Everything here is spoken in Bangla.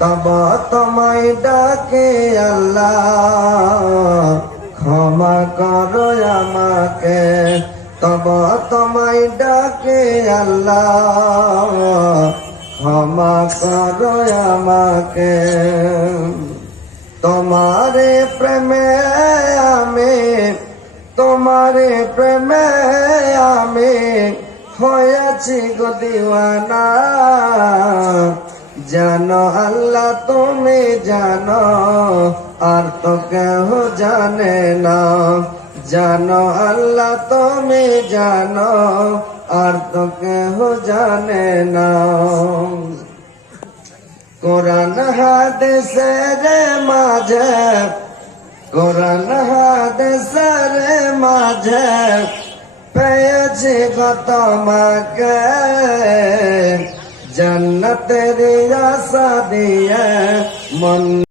তব তোমায় ডাকে আল্লাহ, ক্ষমা করো আমাকে। তব তোমায় ডাকে আল্লাহ, ক্ষমা করো আমাকে। তোমারে প্রেমে আমি, তোমারে প্রেমে আমি হয়েছি গো দিওয়ানা। জানো আল্লাহ তুমি জানো, আর তো কেহ জানে না। জানো আল্লাহ তুমি জানো, আর তো কেহ জানে না। কোরআন হাদিসের মাঝে, কোরআন হাদিসের মাঝে পেয়েছি গো তোমাকে। জান্নাতের আশা দিয়ে মন